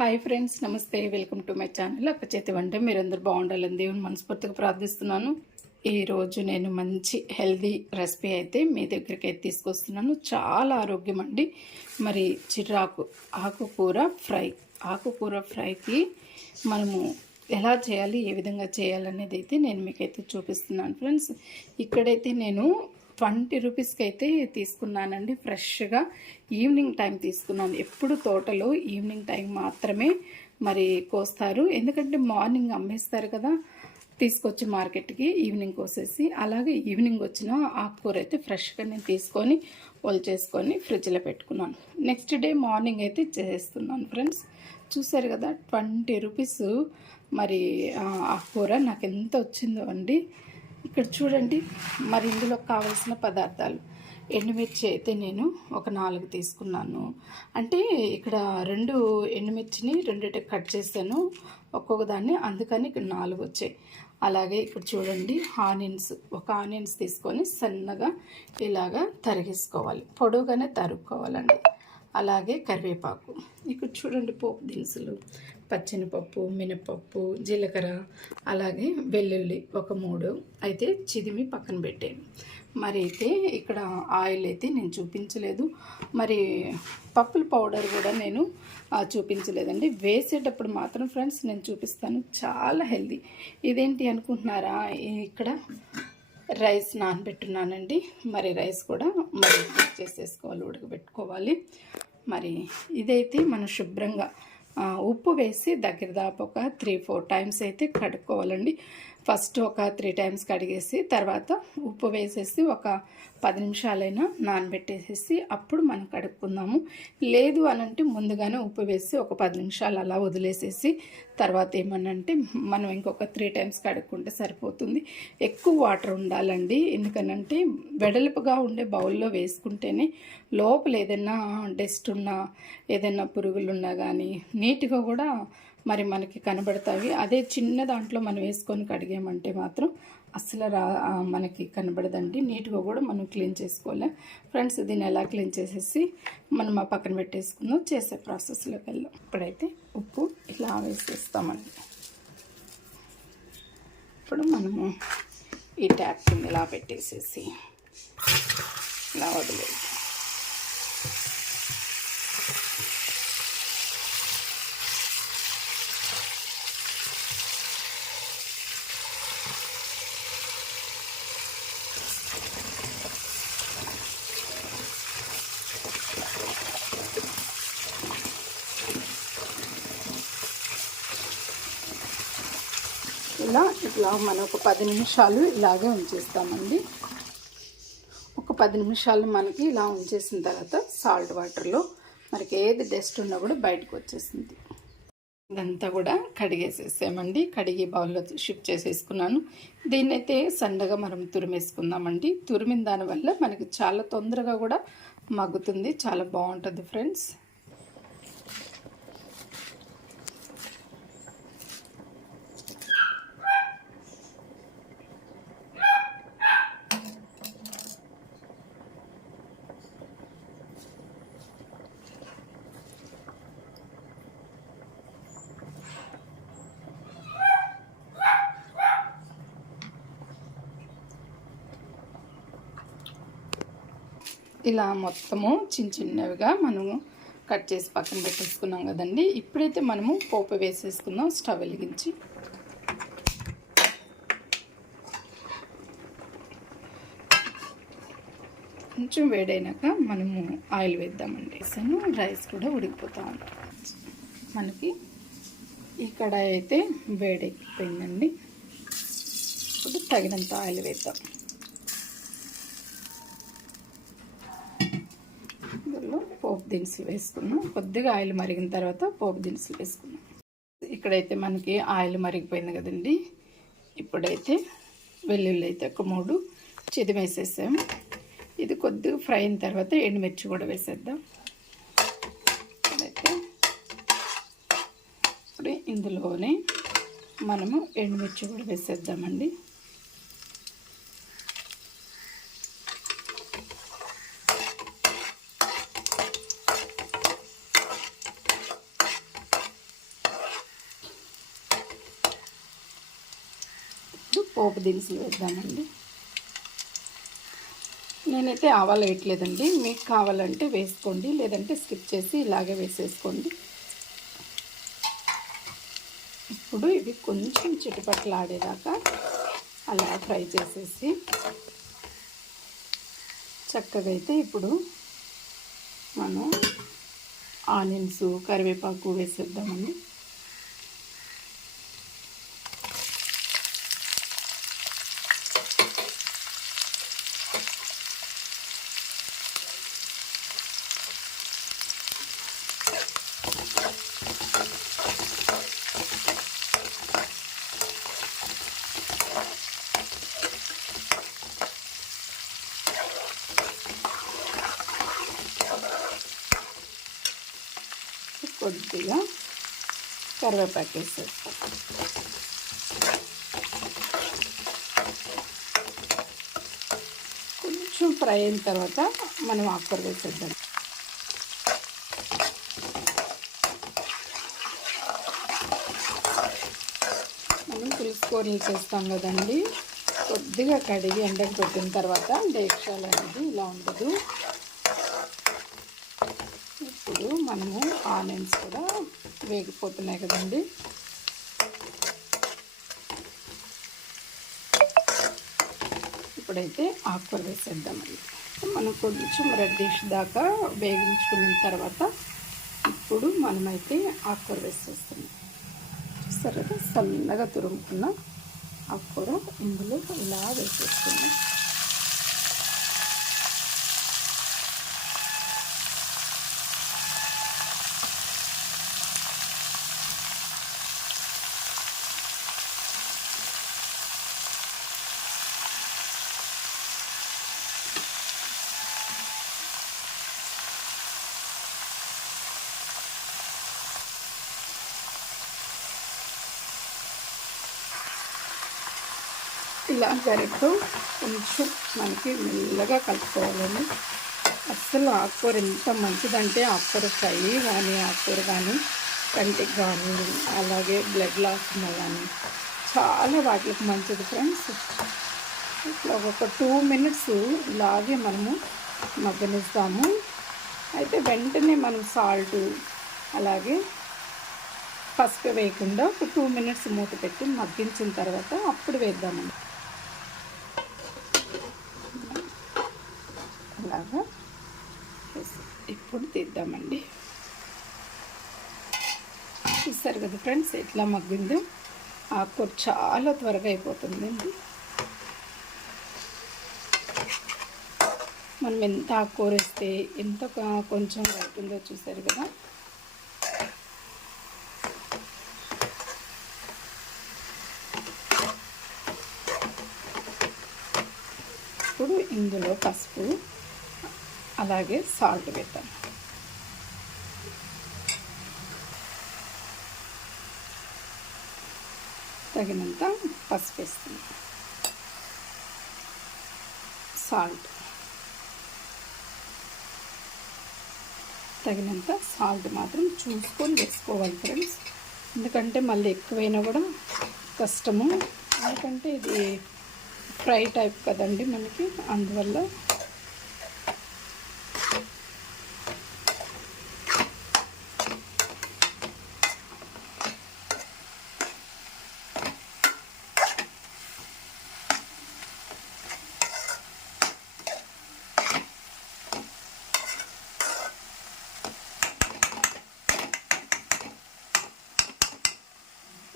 Hi friends, నమస్తే. Welcome to my channel అక్క చేతి వంట. మీరందరూ బాగుండాలని దేవుని మనస్ఫూర్తిగా ప్రార్థిస్తున్నాను. ఈరోజు నేను మంచి హెల్దీ రెసిపీ అయితే మీ దగ్గరికి అయితే తీసుకొస్తున్నాను. చాలా ఆరోగ్యం అండి. మరి చిర్రాకు ఆకుకూర ఫ్రైకి మనము ఎలా చేయాలి, ఏ విధంగా చేయాలనేది అయితే నేను మీకైతే చూపిస్తున్నాను ఫ్రెండ్స్. ఇక్కడైతే నేను 20 రూపీస్కి అయితే తీసుకున్నానండి. ఫ్రెష్గా ఈవినింగ్ టైం తీసుకున్నాను. ఎప్పుడు తోటలో ఈవినింగ్ టైం మాత్రమే మరి కోస్తారు, ఎందుకంటే మార్నింగ్ అమ్మేస్తారు కదా, తీసుకొచ్చి మార్కెట్కి ఈవినింగ్ కోసేసి, అలాగే ఈవినింగ్ వచ్చిన ఆకుకూర అయితే ఫ్రెష్గా నేను తీసుకొని చేసుకొని ఫ్రిడ్జ్లో పెట్టుకున్నాను. నెక్స్ట్ డే మార్నింగ్ అయితే చేస్తున్నాను ఫ్రెండ్స్. చూసారు కదా, 20 రూపీస్ మరి ఆకుకూర నాకు ఎంత వచ్చిందో అండి. ఇక్కడ చూడండి. మరి ఇందులో కావాల్సిన పదార్థాలు, ఎండుమిర్చి అయితే నేను ఒక 4 తీసుకున్నాను. అంటే ఇక్కడ 2 ఎండుమిర్చిని రెండిటికి కట్ చేశాను ఒక్కొక్క దాన్ని, అందుకని ఇక్కడ 4 వచ్చాయి. అలాగే ఇక్కడ చూడండి, ఒక ఆనియన్స్ తీసుకొని సన్నగా ఇలాగా తరిగేసుకోవాలి, పొడవుగానే తరుక్కోవాలండి. అలాగే కరివేపాకు, ఇక్కడ చూడండి, పోపు దినుసులు, పచ్చెనపప్పు, మినపప్పు, జీలకర్ర, అలాగే వెల్లుల్లి ఒక 3 అయితే చిదిమి పక్కన పెట్టాను. మరి అయితే ఇక్కడ ఆయిల్ అయితే నేను చూపించలేదు, మరి పప్పుల పౌడర్ కూడా నేను చూపించలేదండి. వేసేటప్పుడు మాత్రం ఫ్రెండ్స్ నేను చూపిస్తాను. చాలా హెల్దీ. ఇదేంటి అనుకుంటున్నారా, ఇక్కడ రైస్ నానబెట్టున్నానండి. మరి రైస్ కూడా మరి చేసేసుకోవాలి, ఉడకబెట్టుకోవాలి. మరి ఇదైతే మనం శుభ్రంగా ఉప్పు వేసి దగ్గర దాపు ఒక 3-4 టైమ్స్ అయితే కడుక్కోవాలండి. ఫస్ట్ ఒక 3 టైమ్స్ కడిగేసి తర్వాత ఉప్పు వేసేసి ఒక 10 నిమిషాలైనా నానబెట్టేసేసి అప్పుడు మనం కడుక్కుందాము. లేదు అనంటే ముందుగానే ఉప్పు వేసి ఒక 10 నిమిషాలు అలా వదిలేసేసి తర్వాత ఏమనంటే మనం ఇంకొక 3 టైమ్స్ కడుక్కుంటే సరిపోతుంది. ఎక్కువ వాటర్ ఉండాలండి, ఎందుకనంటే వెడల్పుగా ఉండే బౌల్లో వేసుకుంటేనే లోపల ఏదైనా డస్ట్ ఉన్నా, ఏదైనా పురుగులున్నా కానీ నీట్గా కూడా మరి మనకి కనబడతాయి. అదే చిన్న దాంట్లో మనం వేసుకొని కడిగామంటే మాత్రం అసలు మనకి కనబడదండి. నీట్గా కూడా మనం క్లీన్ చేసుకోవాలి ఫ్రెండ్స్. దీన్ని ఎలా క్లీన్ చేసేసి మనం ఆ పక్కన పెట్టేసుకుందాం, చేసే ప్రాసెస్లోకి వెళ్దాం. ఇప్పుడైతే ఉప్పు ఇలా వేసేస్తామండి. ఇప్పుడు మనము ఈ ట్యాప్ కింద ఇలా పెట్టేసేసి ఇలా వదిలేదు. ఇట్లా మనం ఒక 10 నిమిషాలు ఇలాగే ఉంచేస్తామండి. ఒక 10 నిమిషాలు మనకి ఇలా ఉంచేసిన తర్వాత సాల్ట్ వాటర్లో మనకి ఏది డస్ట్ ఉన్నా కూడా బయటకు వచ్చేసింది. ఇదంతా కూడా కడిగేసేసామండి. కడిగి బౌల్లో షిఫ్ట్ చేసేసుకున్నాను. దీన్నైతే సన్నగా మనం తురిమేసుకుందామండి. తురిమిన దానివల్ల మనకి చాలా తొందరగా కూడా మగ్గుతుంది, చాలా బాగుంటుంది ఫ్రెండ్స్. ఇలా మొత్తము చిన్నవిగా మనము కట్ చేసి పక్కన పెట్టేసుకున్నాం కదండి. ఇప్పుడైతే మనము పోపు వేసేసుకుందాం. స్టవ్ వెలిగించి కొంచెం వేడైనాక మనము ఆయిల్ వేద్దామండి. రైస్ కూడా ఉడికిపోతూ ఉంటాం. మనకి ఈ కడాయి అయితే వేడెక్కిపోయిందండి. ఇప్పుడు తగినంత ఆయిల్ వేద్దాం. పోపు దినుసులు వేసుకున్నాం. కొద్దిగా ఆయిల్ మరిగిన తర్వాత పోపు దినుసులు వేసుకున్నాం. ఇక్కడైతే మనకి ఆయిల్ మరిగిపోయింది కదండి. ఇప్పుడైతే వెల్లుల్లి అయితే ఒక 3 చిదిమేసేసాము. ఇది కొద్దిగా ఫ్రై అయిన తర్వాత ఎండుమిర్చి కూడా వేసేద్దాం. అయితే ఇప్పుడు ఇందులోనే మనము ఎండుమిర్చి కూడా వేసేద్దామండి. పోపు దినుసులు వేద్దామండి. నేనైతే ఆవాలు వేయట్లేదండి, మీకు కావాలంటే వేసుకోండి, లేదంటే స్కిప్ చేసి ఇలాగే వేసేసుకోండి. ఇప్పుడు ఇవి కొంచెం చిటపట్లాడేదాకా అలా ఫ్రై చేసేసి చక్కగా అయితే ఇప్పుడు మనం ఆనియన్స్ కరివేపాకు వేసేద్దామండి. కొద్దిగా కరివేపాకు వేసేస్తాం. కొంచెం ఫ్రై అయిన తర్వాత మనం ఆకుకూర వేసేద్దాం. మనం పులుసు కూరలు చేస్తాం కదండి, కొద్దిగా కడిగి ఎండకు పెట్టిన తర్వాత డేక్షాలు అనేది ఇలా ఉండదు. ఇప్పుడు మనము ఆనియన్స్ కూడా వేగిపోతున్నాయి కదండి, ఇప్పుడైతే ఆకుకూర వేసేద్దామండి. మనం కొంచెం రెడ్డిష్ దాకా వేగించుకున్న తర్వాత ఇప్పుడు మనమైతే ఆకుకూర వేసేస్తున్నాం. చూస్తారు కదా, సన్నగా తురుముకున్న ఆకుకూర ఇందులో ఇలా వేసేస్తున్నాం. ఇలా గరిటతో కొంచెం మనకి మెల్లగా కలుపుకోవాలండి. అస్సలు ఆకుకూర ఎంత మంచిదంటే, ఆకుకూర ఫ్రై కానీ ఆకుకూర కానీ కంటికి కానీ అలాగే బ్లడ్ లాస్ ఉన్న కానీ చాలా వాటికి మంచిది ఫ్రెండ్స్. ఇట్లా ఒక 2 మినిట్స్ ఇలాగే మనము మగ్గనిస్తాము. అయితే వెంటనే మనం సాల్ట్ అలాగే పసుపు వేయకుండా ఒక 2 మినిట్స్ మూత పెట్టి మగ్గించిన తర్వాత అప్పుడు వేద్దామండి. అలాగా ఇప్పుడు తీద్దామండి. చూస్తారు కదా ఫ్రెండ్స్ ఎట్లా మగ్గిందో. ఆకుకూర చాలా త్వరగా అయిపోతుందండి. మనం ఎంత ఆకుకూర వేస్తే ఎంత కొంచెం అవుతుందో చూసారు కదా. ఇప్పుడు ఇందులో పసుపు అలాగే సాల్ట్ వేద్దాం. తగినంత పసుపు వేస్తుంది, సాల్ట్ తగినంత సాల్ట్ మాత్రం చూసుకొని వేసుకోవాలి ఫ్రెండ్స్, ఎందుకంటే మళ్ళీ ఎక్కువైనా కూడా కష్టము. ఎందుకంటే ఇది ఫ్రై టైప్ కదండి మనకి, అందువల్ల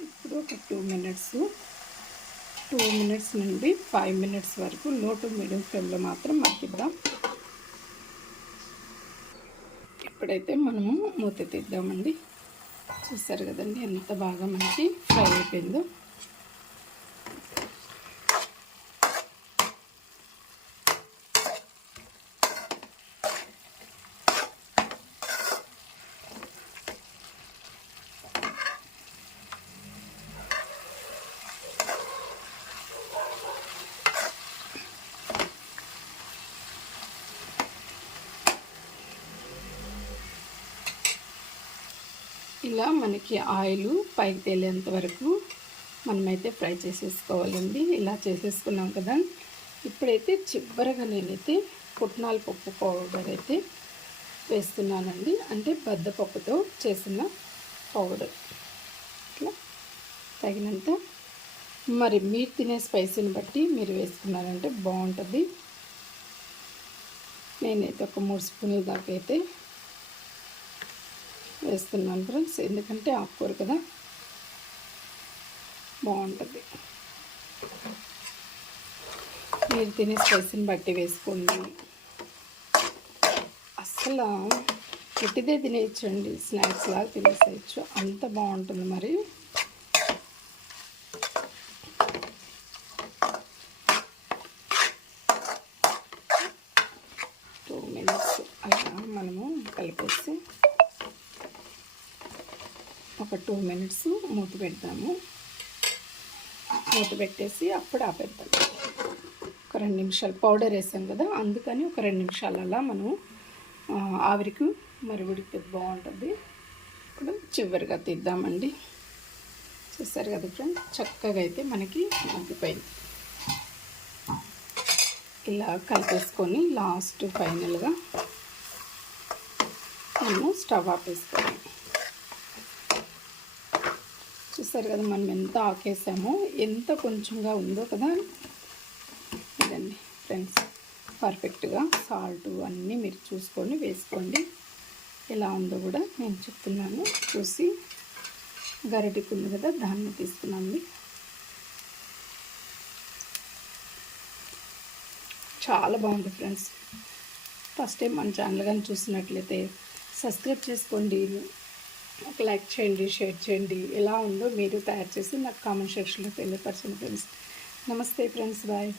ఇప్పుడు ఒక 2 మినిట్స్ నుండి 5 మినిట్స్ వరకు లో టు మీడియం ఫ్లేమ్లో మాత్రం మగ్గిద్దాం. ఇప్పుడైతే మనము మూత తీద్దామండి. చూస్తారు కదండి ఎంత బాగా మనకి ఫ్రై అయిపోయిందో. ఇలా మనకి ఆయిల్ పైకి తేలేంత వరకు మనమైతే ఫ్రై చేసేసుకోవాలండి. ఇలా చేసేసుకున్నాం కదా. ఇప్పుడైతే చివరగా నేనైతే పుట్నాల పప్పు పౌడర్ అయితే వేస్తున్నానండి. అంటే బద్దపప్పుతో చేసిన పౌడర్. ఇట్లా తగినంత, మరి మీరు తినే స్పైసీని బట్టి మీరు వేసుకున్నారంటే బాగుంటుంది. నేనైతే ఒక 3 స్పూన్ల దాకా అయితే వేస్తున్నాను ఫ్రెండ్స్. ఎందుకంటే ఆకుకూర కదా, బాగుంటుంది. మీరు తినే స్పైసీని బట్టి వేసుకోండి. అసలు ఉట్టిదే తినేయచ్చండి, స్నాక్స్ లాగా తినేసేయచ్చు, అంత బాగుంటుంది. మరి 2 మినిట్స్ అలా మనము కలిపేసి ఒక 2 మినిట్స్ మూత పెడతాము. మూత పెట్టేసి అప్పుడు ఆపేద్దాం. ఒక 2 నిమిషాలు పౌడర్ వేసాం కదా, అందుకని ఒక 2 నిమిషాలు అలా మనం ఆవిరికి మరి ఉడికితే బాగుంటుంది. ఇప్పుడు చివరిగా తీద్దామండి. చూసారు కదా ఫ్రెండ్స్, చక్కగా అయితే మనకి మగ్గిపోయింది. ఇలా కలిపేసుకొని లాస్ట్ ఫైనల్గా మనము స్టవ్ ఆపేసుకోవాలి. చూసారు కదా మనం ఎంత ఆకేసామో, ఎంత కొంచెంగా ఉందో కదా. ఇదండి ఫ్రెండ్స్, పర్ఫెక్ట్గా సాల్ట్ అన్నీ మీరు చూసుకొని వేసుకోండి. ఎలా ఉందో కూడా నేను చెప్తున్నాను. చూసి గరిటెకి ఉంది కదా, దాన్ని తీసుకున్నాను. చాలా బాగుంది ఫ్రెండ్స్. ఫస్ట్ టైం మన ఛానల్ కానీ చూసినట్లయితే సబ్స్క్రైబ్ చేసుకోండి, ఒక లైక్ చేయండి, షేర్ చేయండి. ఎలా ఉందో మీరు తయారు చేసి నాకు కామెంట్ సెక్షన్లో తెలియపరచండి ఫ్రెండ్స్. నమస్తే ఫ్రెండ్స్, బాయ్.